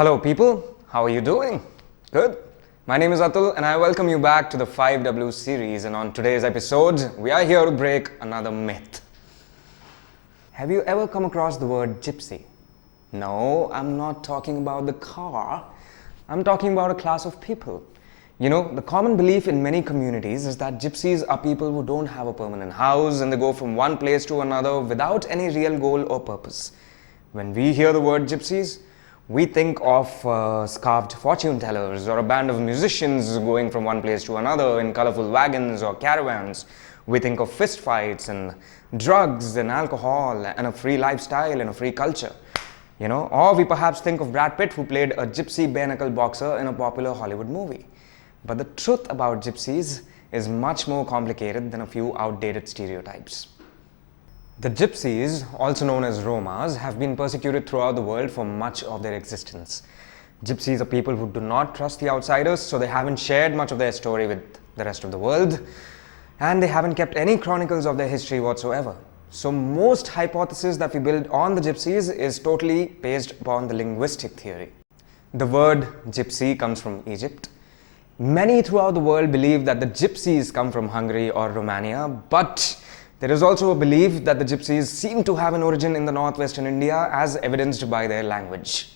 Hello people, how are you doing? Good? My name is Atul and I welcome you back to the 5W series, and on today's episode, we are here to break another myth. Have you ever come across the word gypsy? No, I'm not talking about the car. I'm talking about a class of people. You know, the common belief in many communities is that gypsies are people who don't have a permanent house and they go from one place to another without any real goal or purpose. When we hear the word gypsies, we think of scarfed fortune tellers or a band of musicians going from one place to another in colorful wagons or caravans. We think of fist fights and drugs and alcohol and a free lifestyle and a free culture. You know, or we perhaps think of Brad Pitt, who played a gypsy bare-knuckle boxer in a popular Hollywood movie. But the truth about gypsies is much more complicated than a few outdated stereotypes. The gypsies, also known as Romas, have been persecuted throughout the world for much of their existence. Gypsies are people who do not trust the outsiders, so they haven't shared much of their story with the rest of the world, and they haven't kept any chronicles of their history whatsoever. So most hypotheses that we build on the gypsies is totally based upon the linguistic theory. The word gypsy comes from Egypt. Many throughout the world believe that the gypsies come from Hungary or Romania, but there is also a belief that the gypsies seem to have an origin in the northwestern India, as evidenced by their language.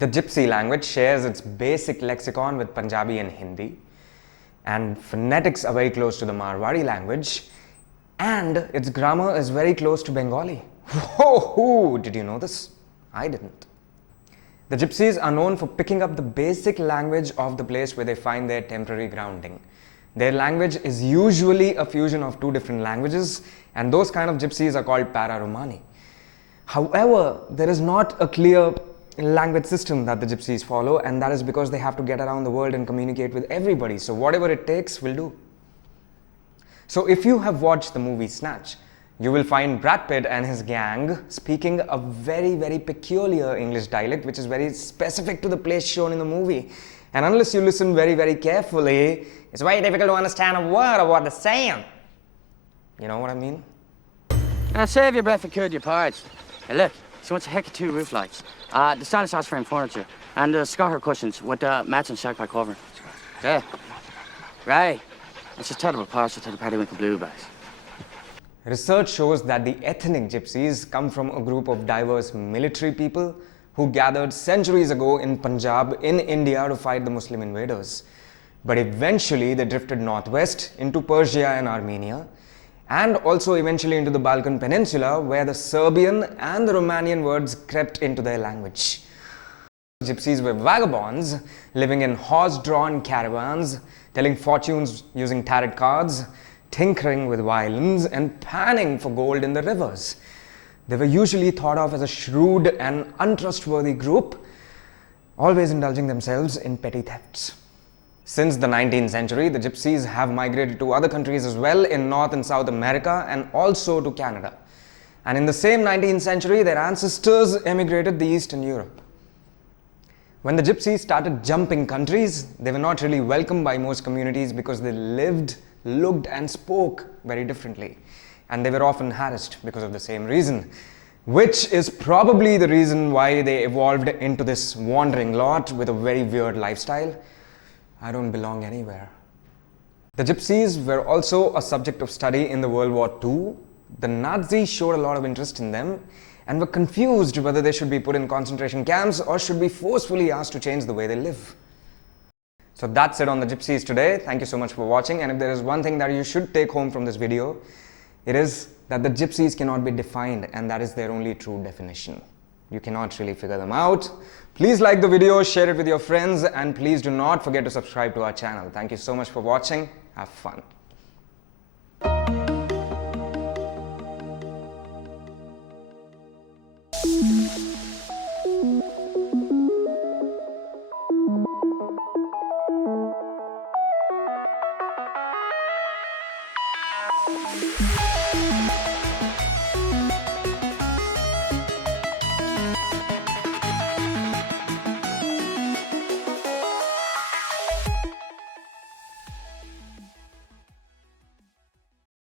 The gypsy language shares its basic lexicon with Punjabi and Hindi, and phonetics are very close to the Marwari language, and its grammar is very close to Bengali. Whoa, did you know this? I didn't. The gypsies are known for picking up the basic language of the place where they find their temporary grounding. Their language is usually a fusion of two different languages, and those kind of gypsies are called para-Romani. However, there is not a clear language system that the gypsies follow, and that is because they have to get around the world and communicate with everybody. So whatever it takes will do. So if you have watched the movie Snatch, you will find Brad Pitt and his gang speaking a very, very peculiar English dialect, which is very specific to the place shown in the movie. And unless you listen very, very carefully, it's very difficult to understand a word of what they're saying. You know what I mean? Save your breath for could your parts. Hey, look, she wants a heck of two roof lights, the stylish house frame furniture, and the Scotter cushions with matching shack by cover. Yeah. Right. It's just terrible partial to the periwinkle blueberries. Research shows that the ethnic gypsies come from a group of diverse military people who gathered centuries ago in Punjab in India to fight the Muslim invaders. But eventually they drifted northwest into Persia and Armenia, and also eventually into the Balkan Peninsula, where the Serbian and the Romanian words crept into their language. Gypsies were vagabonds living in horse-drawn caravans, telling fortunes using tarot cards, tinkering with violins, and panning for gold in the rivers. They were usually thought of as a shrewd and untrustworthy group, always indulging themselves in petty thefts. Since the 19th century, the gypsies have migrated to other countries as well in North and South America, and also to Canada. And in the same 19th century, their ancestors emigrated to Eastern Europe. When the gypsies started jumping countries, they were not really welcomed by most communities because they lived, looked and spoke very differently, and they were often harassed because of the same reason, which is probably the reason why they evolved into this wandering lot with a very weird lifestyle. I don't belong anywhere. The gypsies were also a subject of study in the World War II. The Nazis showed a lot of interest in them and were confused whether they should be put in concentration camps or should be forcefully asked to change the way they live. So that's it on the gypsies today. Thank you so much for watching, and if there is one thing that you should take home from this video, it is that the gypsies cannot be defined, and that is their only true definition. You cannot really figure them out. Please like the video, share it with your friends, and please do not forget to subscribe to our channel. Thank you so much for watching. Have fun.